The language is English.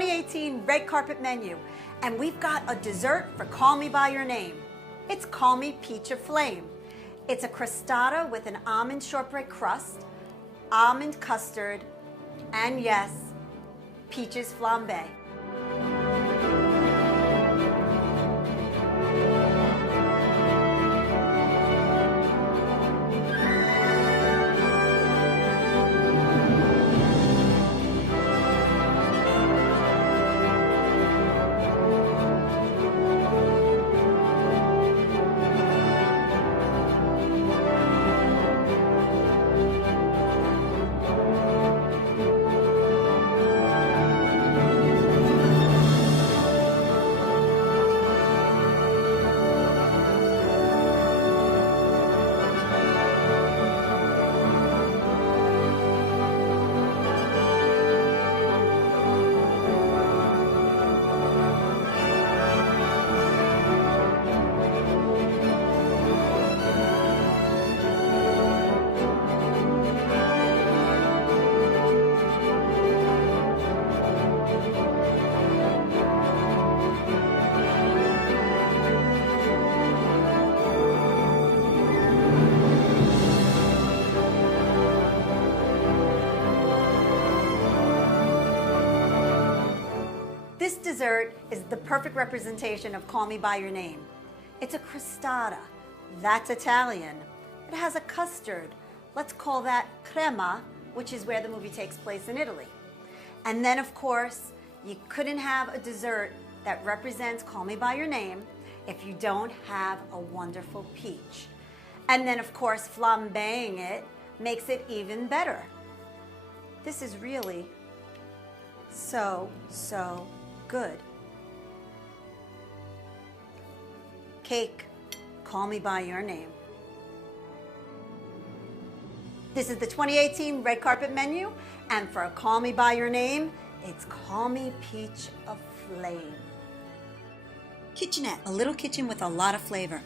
2018 red carpet menu, and we've got a dessert for Call Me By Your Name. It's Call Me Peach Aflame. It's a crostata with an almond shortbread crust, almond custard, and yes, peaches flambé. This dessert is the perfect representation of Call Me By Your Name. It's a crostata. That's Italian. It has a custard. Let's call that crema, which is where the movie takes place in Italy. And then, of course, you couldn't have a dessert that represents Call Me By Your Name if you don't have a wonderful peach. And then, of course, flambeing it makes it even better. This is really so good. Cake, Call Me By Your Name. This is the 2018 red carpet menu, and for a Call Me By Your Name, it's Call Me Peach Aflame. Kitchenette, a little kitchen with a lot of flavor.